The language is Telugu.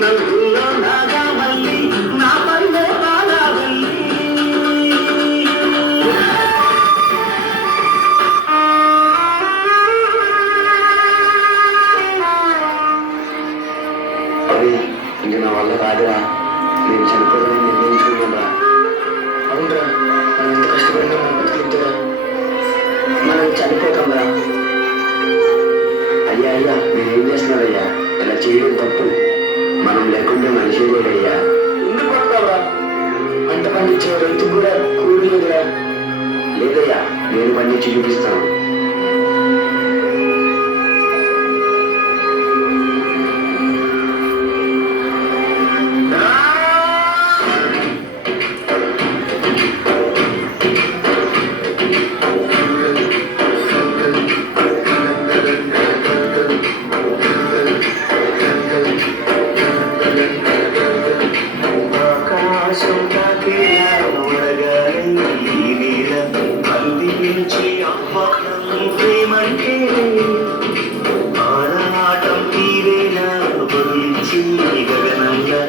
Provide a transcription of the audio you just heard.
నవ్వులో నాగా మళ్ళీ నా పల్లె బాగా వెళ్ళి అవి ఇంక నా వల్ల రాదురా. నేను చనిపోవాలని నిర్ణయించుకున్నాను రా. అవునరా, మనం ఎంత కష్టపడినా మనం బతికించరా, మనం చనిపోతాం రా. అయ్యా అయ్యా మీరేం చేస్తున్నారయ్యా? ఇలా చేయడం తప్పు. మనం లేకుండా మనిషి లేడయ్యా. ఎందుకు కొడతావురా? పంట పండించే రైతు కూడా కూలి లేదురా. లేదయ్యా, నేను పండించి చూపిస్తాను. ప్రేమంటే ఆరాటం తీరేలా బదిలించి గగనంగా